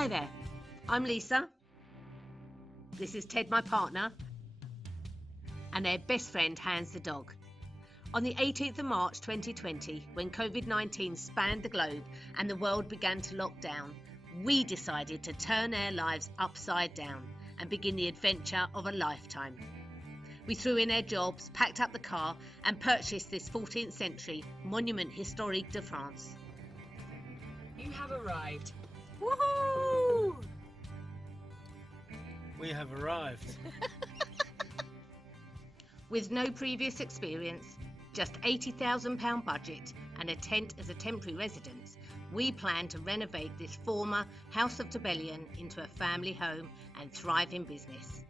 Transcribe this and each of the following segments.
Hi there, I'm Lisa. This is Ted, my partner, and their best friend, Hans the dog. On the 18th of March 2020, when COVID-19 spanned the globe and the world began to lock down, we decided to turn our lives upside down and begin the adventure of a lifetime. We threw in our jobs, packed up the car, and purchased this 14th century monument historique de France. You have arrived. Woohoo! We have arrived. With no previous experience, just £80,000 budget and a tent as a temporary residence, we plan to renovate this former House of Tabellion into a family home and thriving business.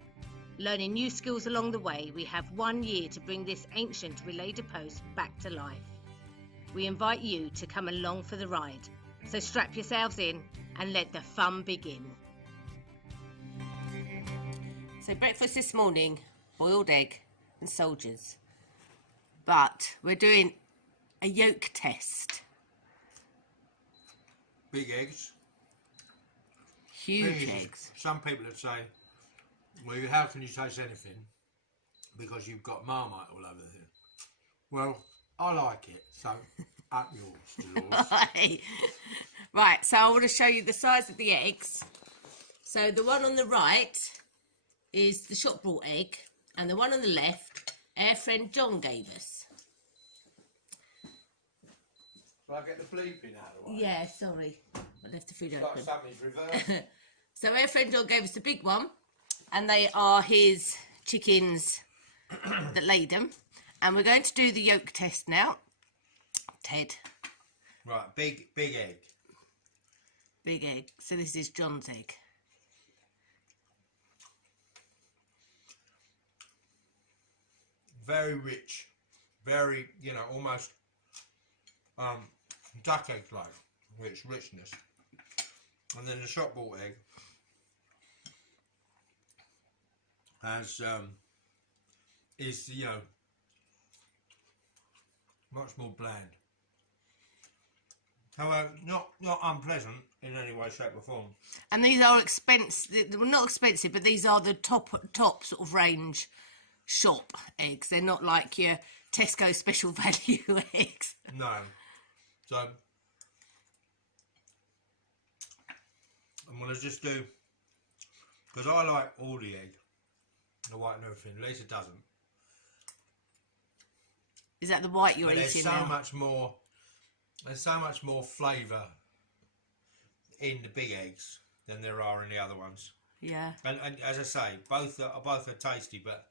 Learning new skills along the way, we have 1 year to bring this ancient relay de post back to life. We invite you to come along for the ride, so strap yourselves in and let the fun begin. So breakfast this morning, boiled egg and soldiers. But we're doing a yolk test. Big eggs. Huge eggs. Some people would say, well, how can you taste anything? Because you've got Marmite all over here. Well, I like it, so up yours, Dolores. Right, so I want to show you the size of the eggs. So the one on the right is the shop bought egg, and the one on the left, our friend John gave us. Shall I get the bleeping out of the way? Yeah, sorry, I left the food It's open. like something's reversed. So our friend John gave us the big one, and they are his chickens that laid them. And we're going to do the yolk test now. Ted. Right, big egg. Big egg. So this is John's egg. Very rich. Very, almost duck egg like, with its richness. And then the shop bought egg has is much more bland. However, not unpleasant in any way, shape or form. And these are expensive. Well, not expensive, but these are the top sort of range shop eggs. They're not like your Tesco special value eggs. No. So I'm gonna just do, because I like all the egg, the white and everything. Lisa doesn't. Is that the white you're But eating there's so now? much more. There's so much more flavour in the big eggs than there are in the other ones. Yeah. And as I say, both are tasty, but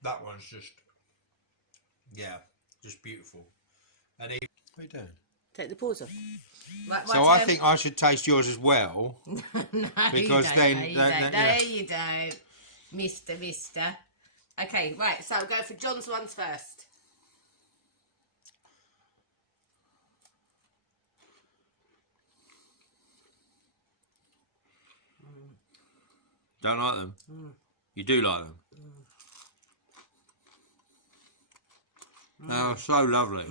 that one's just beautiful. And what are you doing? Take the paws off. Right, So I think I should taste yours as well. No, because you don't. Mister. Okay, right, so I'll go for John's ones first. Don't like them? You do like them? Oh, so lovely.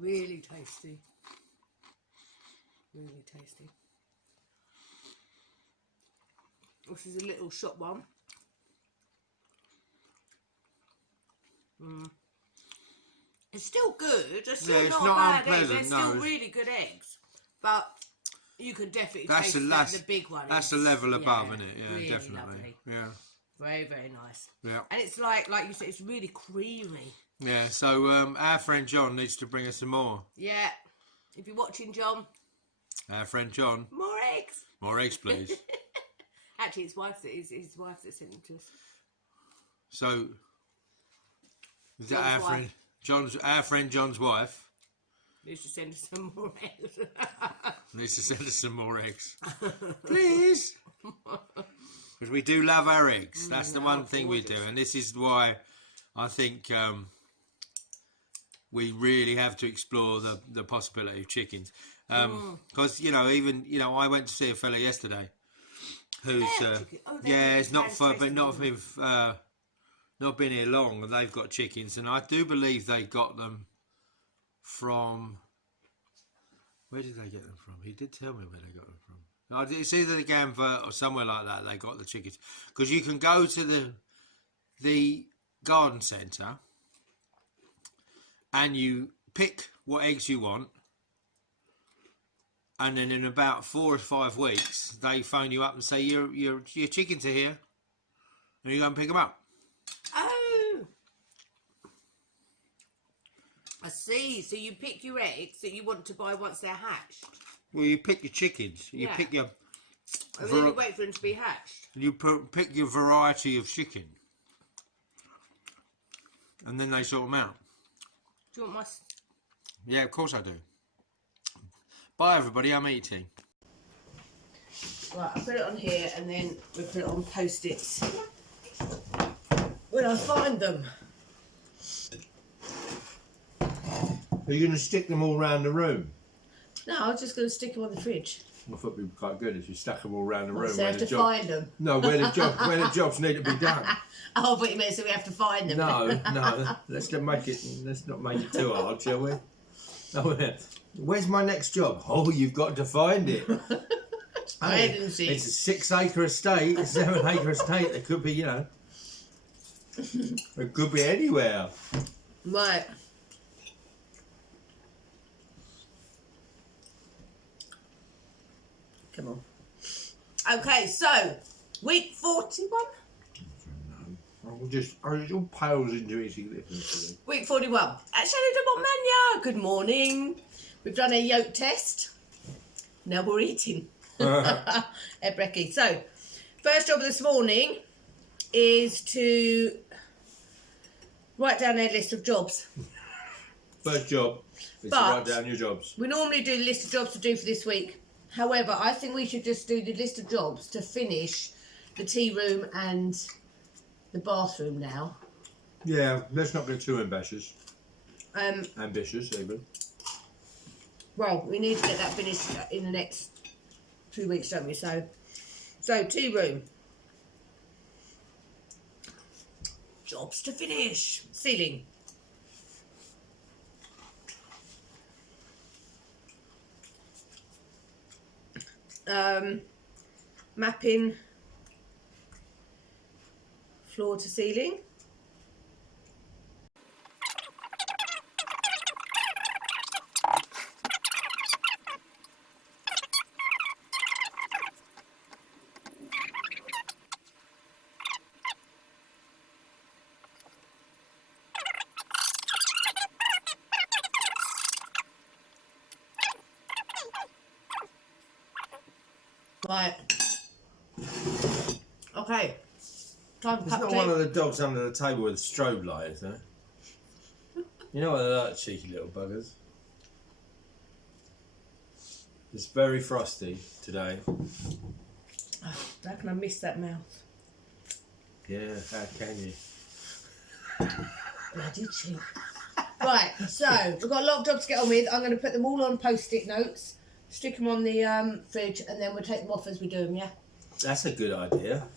Really tasty. Really tasty. This is a little shop one. It's still good. It's still it's not not bad eggs. unpleasant, They're still no. really good eggs. But you can definitely That's taste that the big one. That's is, a level above, isn't it? Yeah, really definitely. lovely. Yeah. Very, very nice. Yeah. And it's like you said, it's really creamy. Yeah, so our friend John needs to bring us some more. Yeah. If you're watching, John. Our friend John. More eggs. More eggs, please. Actually, his wife that sent them to us. So, is that John's our friend our friend John's wife? Needs to send us some more eggs. Needs to send us some more eggs. Please. Because we do love our eggs. That's the one thing we do. And this is why I think we really have to explore the possibility of chickens. Because, I went to see a fella yesterday who's, it's not for, but not for him, not been here long, and they've got chickens. And I do believe they got them from Where did they get them from? He did tell me where they got them from. It's either the Gamvert or somewhere like that. They got the chickens because you can go to the garden centre and you pick what eggs you want, and then in about 4 or 5 weeks they phone you up and say your chickens are here, and you go and pick them up. Oh, I see. So you pick your eggs that you want to buy once they're hatched. Well, you pick your chickens. You pick your. And then you wait for them to be hatched. You pick your variety of chicken, and then they sort them out. Do you want my? Yeah, of course I do. Bye, everybody. I'm eating. Right, I put it on here, and then we put it on post-its when I find them. Are you going to stick them all around the room? No, I was just going to stick them on the fridge. I thought it'd be quite good if you stuck them all around the room. So I have to find them. No, where the jobs need to be done. Oh, but you meant so we have to find them. No. Let's not make it too hard, shall we? Oh, where's my next job? Oh, you've got to find it. Hide and seek. It's a 6-acre estate, a 7-acre estate. It could be, it could be anywhere. Right. Come on. Okay, so week 41. It all pales into insignificance. Week 41 at Chateau Montmagner. Good morning. We've done a yolk test. Now we're eating. At Brecky. So, first job of this morning is to write down a list of jobs. First job is to write down your jobs. We normally do the list of jobs to do for this week. However, I think we should just do the list of jobs to finish the tea room and the bathroom now. Yeah, let's not get too ambitious. Ambitious, even. Well, we need to get that finished in the next 2 weeks, don't we? So tea room. Jobs to finish. Ceiling. Mapping floor to ceiling. Right. Okay. Time for There's not one of the dogs under the table with a strobe light, is there? You know what they like, cheeky little buggers. It's very frosty today. Oh, how can I miss that mouth? Yeah, how can you? Bloody cheek. Right, so we've got a lot of jobs to get on with. I'm going to put them all on post-it notes, stick them on the fridge, and then we'll take them off as we do them, yeah? That's a good idea.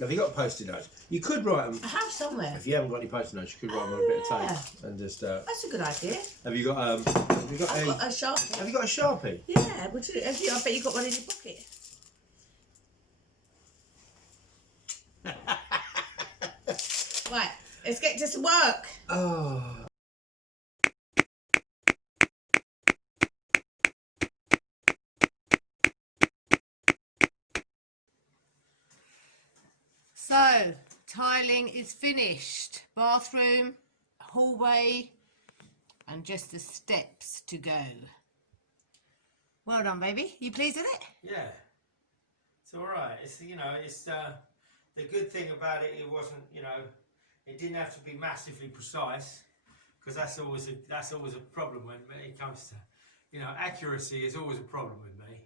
Have you got post-it notes? You could write them. I have somewhere. If you haven't got any post-it notes, you could write them on a bit of tape and just. That's a good idea. Have you got I've got a Sharpie. Have you got a Sharpie? Yeah, I bet you've got one in your pocket. Right, let's get to some work. Oh. So, tiling is finished. Bathroom, hallway, and just the steps to go. Well done, baby. You pleased with it? Yeah, it's all right. It's it's the good thing about it. It wasn't it didn't have to be massively precise, because that's always a problem when it comes to accuracy is always a problem with me.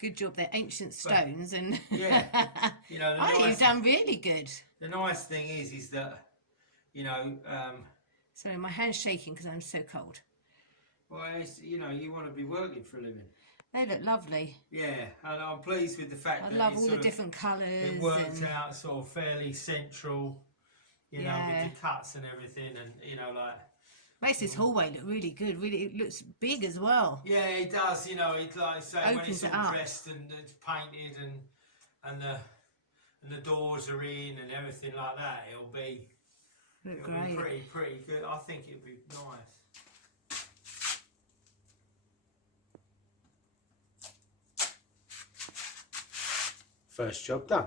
Good job. They're ancient stones, and yeah, you've done really good. The nice thing is that Sorry, my hand's shaking because I'm so cold. well, it's, you want to be working for a living. They look lovely. Yeah, and I'm pleased with the fact that I love all the different colours. It worked out sort of fairly central, with the cuts and everything, and Makes this hallway look really good. Really, it looks big as well. Yeah, it does. You know, it's like I say, when Opens it's it all up. dressed and it's painted and the doors are in and everything like that, it'll be pretty good. I think it'll be nice. First job done.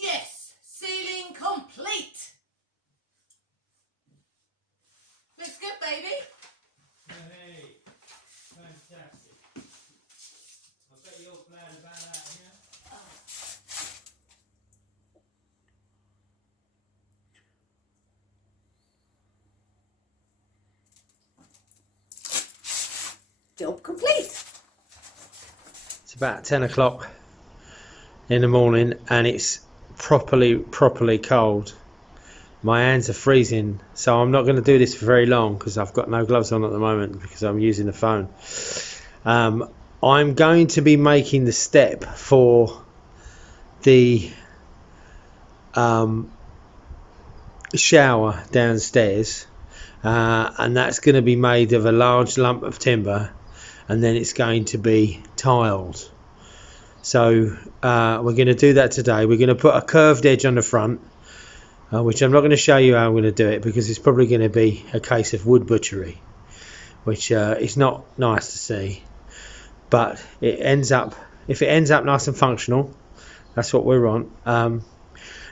Yes, ceiling complete. Looks good, baby. Hey, fantastic. I bet you're glad about that, yeah? Job complete. It's about 10 o'clock in the morning and it's properly cold. My hands are freezing, so I'm not going to do this for very long because I've got no gloves on at the moment because I'm using the phone. I'm going to be making the step for the shower downstairs, and that's going to be made of a large lump of timber, and then it's going to be tiled. So we're going to do that today. We're going to put a curved edge on the front, which I'm not going to show you how I'm going to do it because it's probably going to be a case of wood butchery, which is not nice to see. But it ends up, if it ends up nice and functional, that's what we want.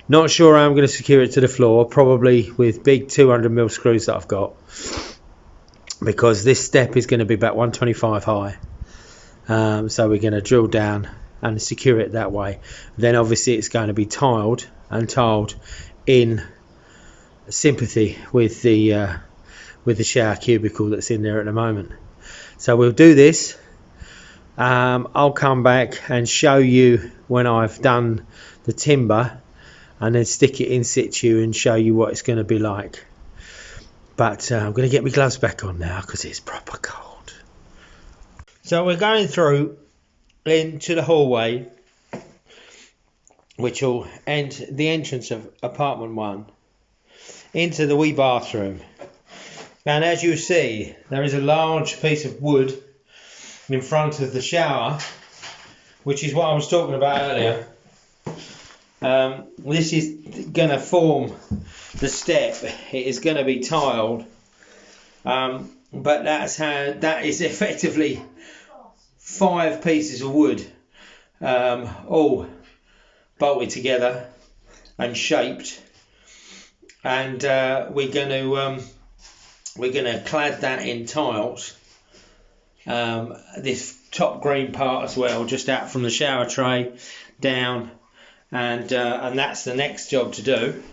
Not sure how I'm going to secure it to the floor, probably with big 200mm screws that I've got, because this step is going to be about 125 high. So we're going to drill down and secure it that way. Then obviously it's going to be tiled in sympathy with the shower cubicle that's in there at the moment. So we'll do this. I'll come back and show you when I've done the timber and then stick it in situ and show you what it's going to be like. But I'm going to get my gloves back on now because it's proper cold. So we're going through into the hallway, which will end the entrance of apartment 1 into the wee bathroom. And as you see, there is a large piece of wood in front of the shower, which is what I was talking about earlier. This is going to form the step. It is going to be tiled, but that is effectively 5 pieces of wood, all bolted together and shaped, and we're going to clad that in tiles. This top green part as well, just out from the shower tray down, and that's the next job to do.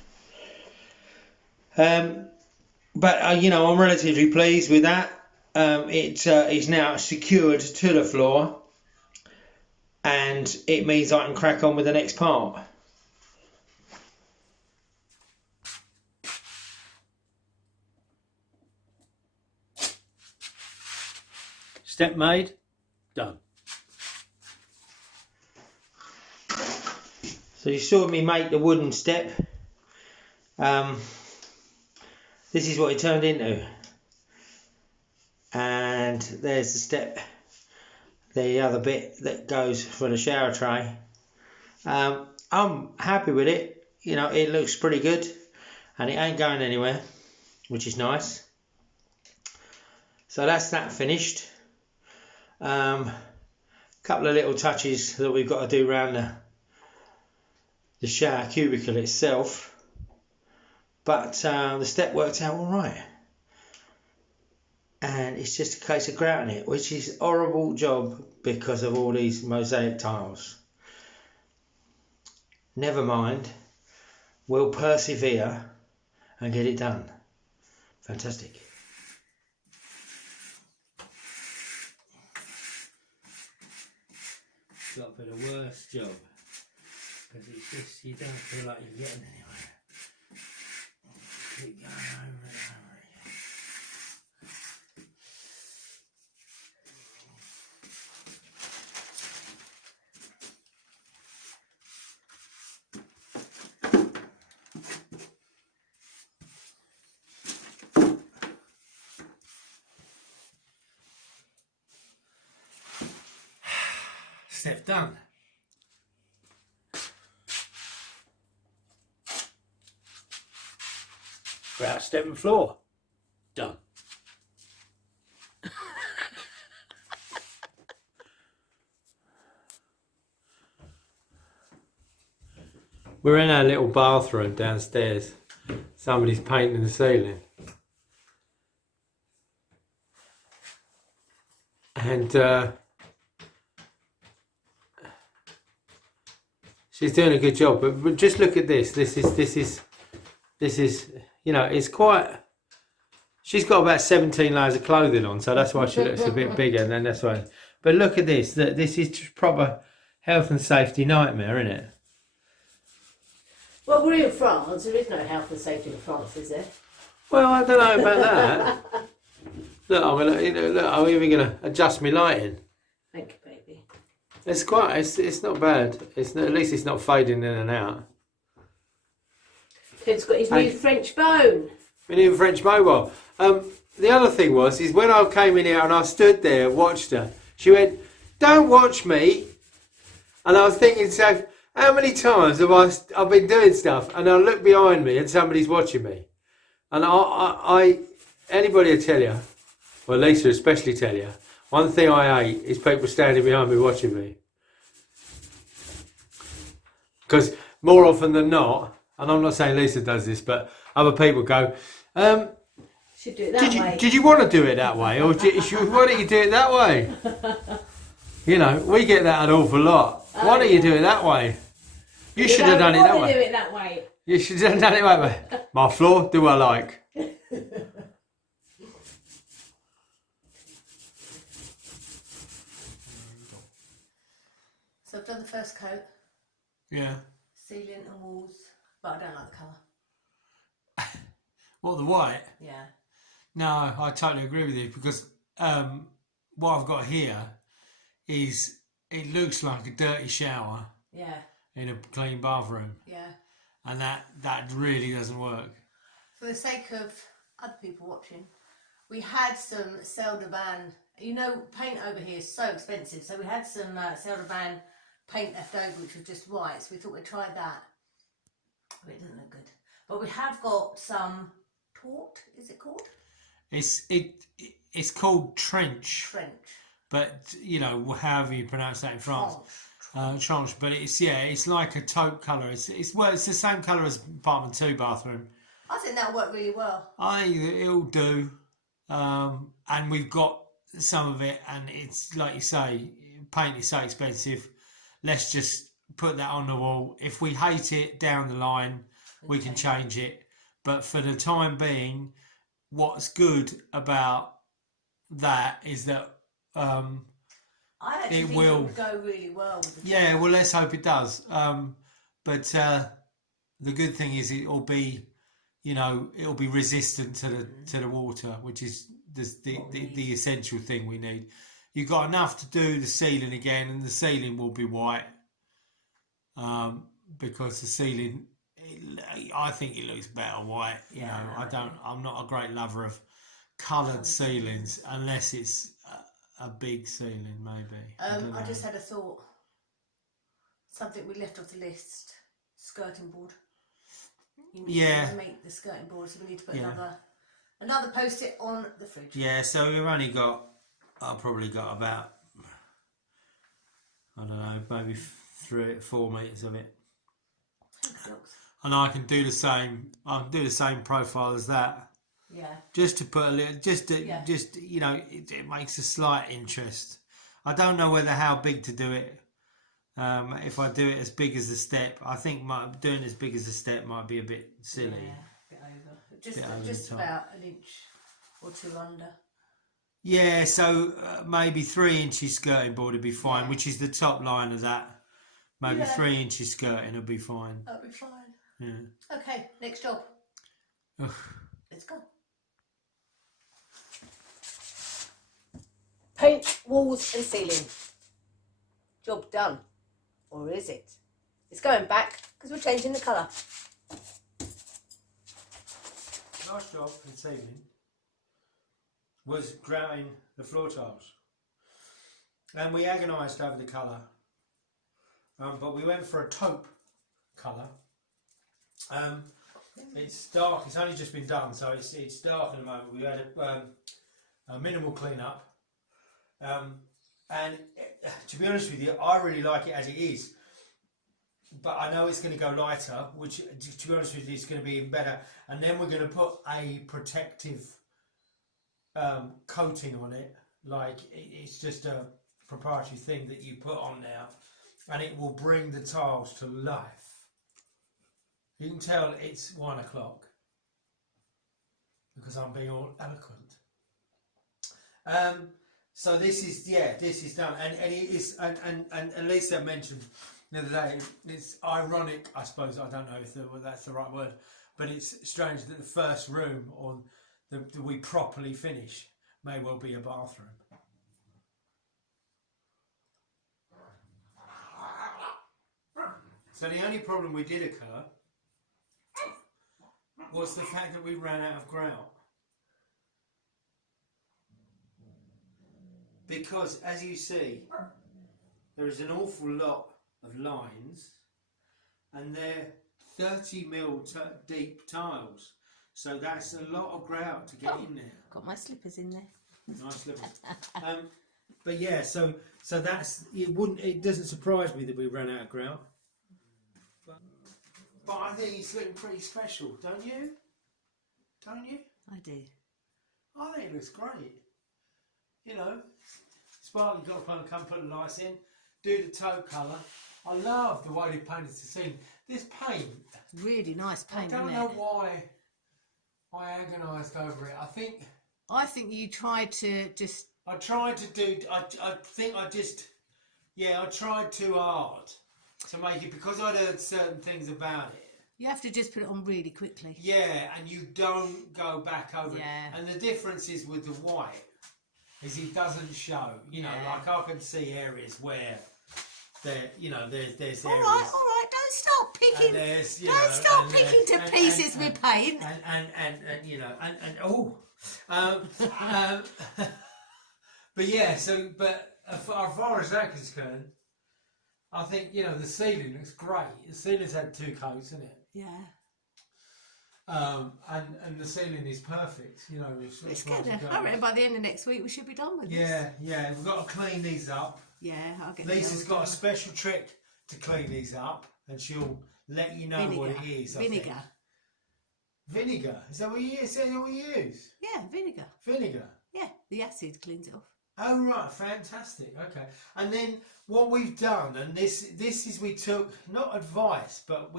But you know, I'm relatively pleased with that. It is now secured to the floor, and it means I can crack on with the next part. Step made, done. So you saw me make the wooden step. This is what it turned into. And there's the step, the other bit that goes for the shower tray. I'm happy with it. You know, it looks pretty good and it ain't going anywhere, which is nice. So that's that finished. Couple of little touches that we've got to do around the shower cubicle itself, but the step worked out all right, and it's just a case of grouting it, which is a horrible job because of all these mosaic tiles. Never mind, will persevere and get it done. Fantastic. Got a bit of worse job because it's just you don't feel like you're getting anywhere. Keep going over and over again. Step done. Grout step and floor. Done. We're in our little bathroom downstairs. Somebody's painting the ceiling. And she's doing a good job, but just look at this. This is, you know, it's quite. She's got about 17 layers of clothing on, so that's why she looks a bit bigger, and then that's why. But look at this. This is just proper health and safety nightmare, isn't it? Well, we're in France. There is no health and safety in France, is there? Well, I don't know about that. Look, I'm even gonna adjust my lighting. Thank you, baby. It's quite. It's not bad. At least it's not fading in and out. Kid's got his new French bone. My new French mobile. The other thing is when I came in here and I stood there, watched her. She went, "Don't watch me," and I was thinking, so how many times have I've been doing stuff and I look behind me and somebody's watching me, and anybody will tell you, well, Lisa especially tell you, one thing I hate is people standing behind me watching me. Because more often than not, and I'm not saying Lisa does this, but other people go, should do it that way. Did you want to do it that way? Or why don't you do it that way? You know, we get that an awful lot. Why don't you do it that way? You should have done it that way. Do it that way. You should have done it that way. My floor, do I like? So I've done the first coat. Yeah. Ceiling and walls, but I don't like the colour. What, the white? Yeah. No, I totally agree with you because what I've got here is it looks like a dirty shower. Yeah. In a clean bathroom. Yeah. And that really doesn't work. For the sake of other people watching, we had some Cell de Ban. You know, paint over here is so expensive, so we had some Cell de Ban paint left over, which was just white, so we thought we'd try that. But it doesn't look good. But we have got some Tort, is it called? It's called trench. Trench. But you know, however you pronounce that in France. Tranche, but it's like a taupe colour. It's the same colour as apartment 2 bathroom. I think that'll work really well. It'll do. And we've got some of it, and it's like you say, paint is so expensive. Let's just put that on the wall. If we hate it down the line, we can change it. But for the time being, what's good about that is that I actually think it will go really well with the yeah, well, let's hope it does. But the good thing is it'll be resistant to the water, which is the essential thing we need. You've got enough to do the ceiling again, and the ceiling will be white because the ceiling, I think it looks better white. You know, I'm not a great lover of coloured ceilings unless it's a big ceiling, maybe. I just had a thought. Something we left off the list: skirting board. You need to make the skirting board, so we need to put another post-it on the fridge. Yeah, so I've probably got about, I don't know, maybe 3 or 4 meters of it. And I can do the same. I can do the same profile as that. Yeah. Just to put a little, just you know, it makes a slight interest. I don't know how big to do it. If I do it as big as the step, I think doing as big as the step might be a bit silly. Yeah, a bit over. Bit over Just the top. about an inch or two under. Yeah, so maybe 3 inches skirting board would be fine, which is the top line of that. Maybe 3 inches skirting will be fine. That'll be fine. Yeah. Okay, next job. Ugh. Let's go. Paint walls and ceiling. Job done. Or is it? It's going back because we're changing the colour. Last job this evening was grouting the floor tiles. And we agonised over the colour. But we went for a taupe colour. It's dark, it's only just been done, so it's dark at the moment. We had a minimal clean up. And to be honest with you, I really like it as it is. But I know it's going to go lighter, which, to be honest with you, is going to be even better. And then we're going to put a protective coating on it. Like, it's just a proprietary thing that you put on now. And it will bring the tiles to life. You can tell it's 1 o'clock. Because I'm being all eloquent. So this is done. And it is, and Lisa mentioned the other day, it's ironic, I suppose, I don't know if that's the right word, but it's strange that the first room on that we properly finish may well be a bathroom. So the only problem we did occur was the fact that we ran out of grout. Because, as you see, there is an awful lot of lines, and they're 30mm deep tiles, so that's a lot of grout to get in there. Got my slippers in there. Nice slippers. But yeah, so that's it doesn't surprise me that we ran out of grout. But I think it's looking pretty special, don't you? Don't you? I do. I think it looks great. You know, Sparky got to come put the lights in, do the taupe colour. I love the way they painted the scene. This paint, Really nice paint, I don't isn't know it? why I agonised over it. I think you tried to just... I tried to do, I tried too hard to make it, because I'd heard certain things about it. You have to just put it on really quickly. Yeah, and you don't go back over Yeah. it. And the difference is with the white, is it doesn't show. You know, like I can see areas where there, you know, there's areas. All right, don't stop picking. Don't stop picking to pieces with paint. And you know, but yeah, but as far as that is concerned, I think, you know, the ceiling looks great. The ceiling's had 2 coats, isn't it? Yeah. And the ceiling is perfect. You know, It's good. I reckon by the end of next week we should be done with this. Yeah. We've got to clean these up. Yeah, I'll get. Lisa's got a special trick to clean these up, and she'll let you know what it is. Vinegar. Vinegar. Is that what you use? Is that what you use? Yeah, vinegar. Vinegar. Yeah, the acid cleans it off. Oh right, fantastic. Okay, and then what we've done, and this is, we took not advice, but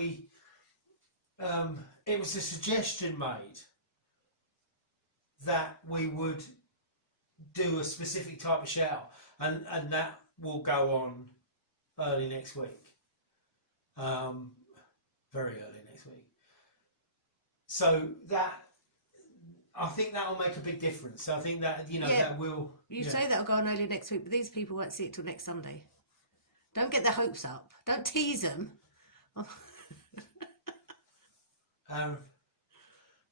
it was a suggestion made that we would do a specific type of shower, and that will go on early next week, very early next week. So that, I think that will make a big difference. So I think that, you know, that will... You say that'll go on early next week, but these people won't see it till next Sunday. Don't get their hopes up. Don't tease them.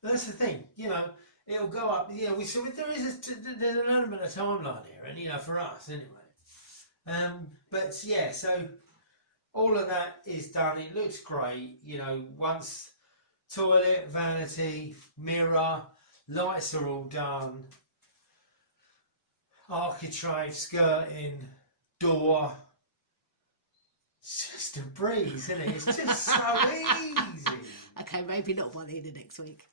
That's the thing, you know, it'll go up, you know, there's an element of timeline here, and, you know, for us anyway. But yeah, so all of that is done. It looks great, you know. Once toilet, vanity, mirror, lights are all done, architrave, skirting, door. It's just a breeze, isn't it? It's just so easy. Okay, maybe not by the end of next week.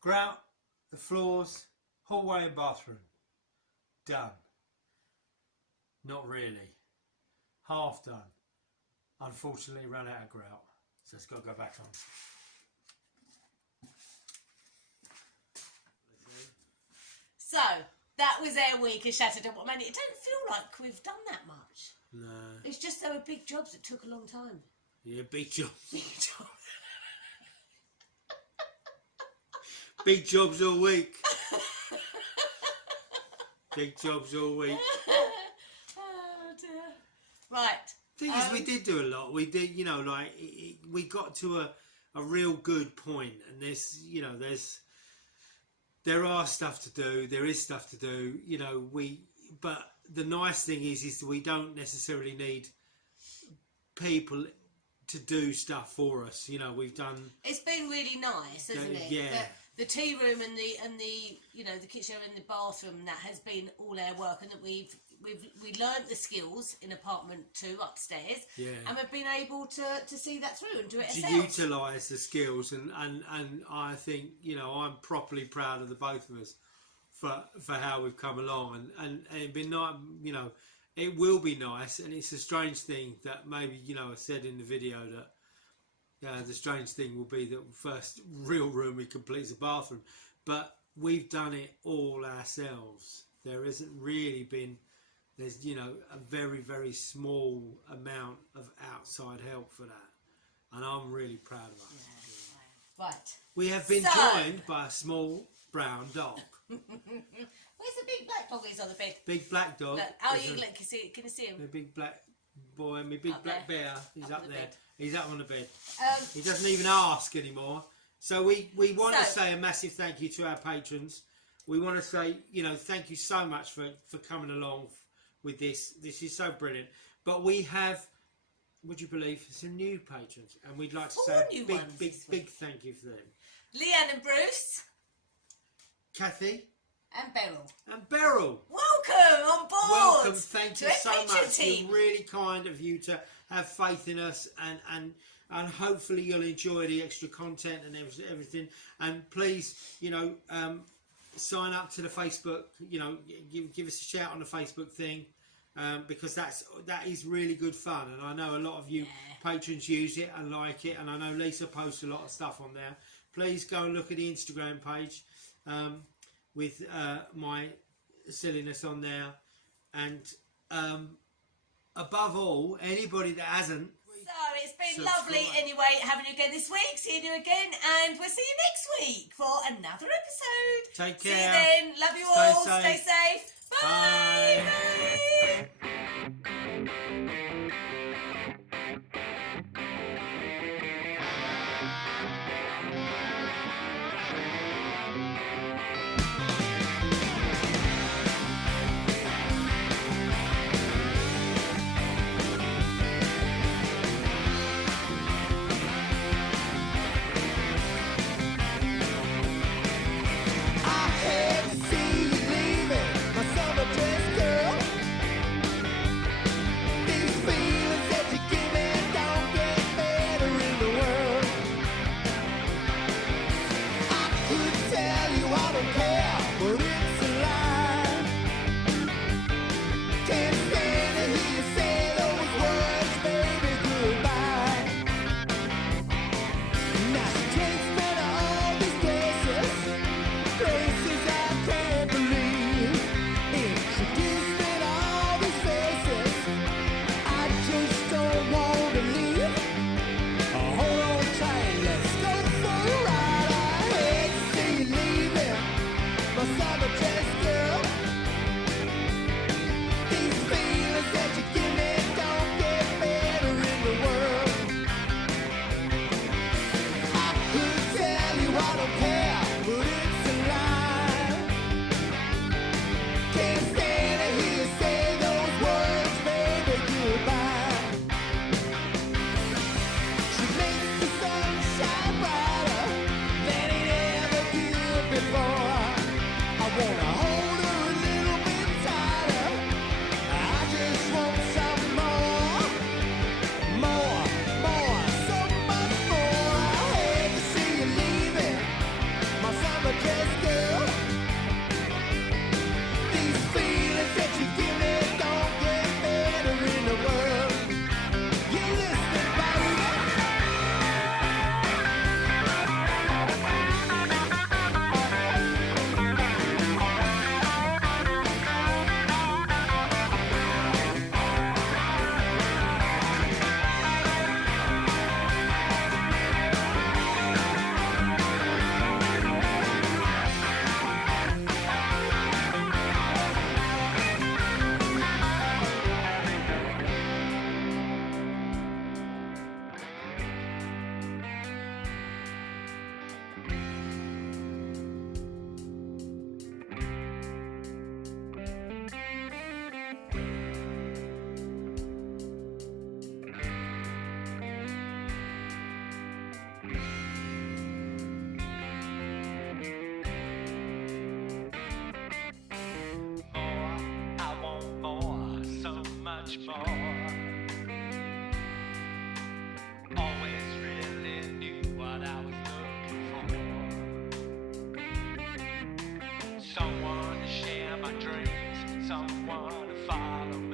Grout, the floors, hallway and bathroom. done. Not really. Half done. Unfortunately, ran out of grout, so it's got to go back on. So that was our week at Chateau. Man, it don't feel like we've done that much. No. It's just there were big jobs that took a long time. Yeah, big jobs. Big jobs. Big jobs all week. Big jobs all week. Oh dear. Right. Thing is, we did do a lot. We did, you know, like we got to a real good point, and there are stuff to do. There is stuff to do. You know, but the nice thing is that we don't necessarily need people to do stuff for us. You know, we've done. It's been really nice, hasn't it? Yeah. The tea room and the you know, the kitchen and the bathroom, that has been all our work, and that we learned the skills in apartment 2 upstairs, and we've been able to see that through and do it ourselves. To utilise the skills, and I think, you know, I'm properly proud of the both of us for how we've come along, and it'd been nice, you know, it will be nice, and it's a strange thing that maybe, you know, I said in the video that the strange thing will be that first real room we complete is a bathroom, but we've done it all ourselves. There hasn't really been, there's, you know, a very, very small amount of outside help for that, and I'm really proud of us. Yeah. Right. We have been joined by a small brown dog. Where's the big black dog? He's on the bed. Big black dog. Look, oh, you look, can you see him? The big black boy, my big Up black there. bear. He's up on the there. bed. He's up on the bed. He He doesn't even ask anymore. So we want to say a massive thank you to our patrons. We want to say, you know, thank you so much for coming along with this. This is so brilliant. But we have, would you believe, some new patrons, and we'd like to say a big thank you for them. Leanne and Bruce. Kathy. And Beryl. And Beryl. Welcome on board. Welcome. Thank to you our so patron much. team. You're really kind of you to have faith in us, and hopefully you'll enjoy the extra content and everything. And please, you know, sign up to the Facebook. You know, give us a shout on the Facebook thing, because that is really good fun. And I know a lot of you patrons use it and like it. And I know Lisa posts a lot of stuff on there. Please go and look at the Instagram page. With my silliness on there, and above all, anybody that hasn't. So it's been lovely anyway having you again this week, seeing you again, and we'll see you next week for another episode. Take care. See you then. Love you all. Stay safe. Bye. Bye. I hate to see you leaving, my summer dress girl. someone to follow.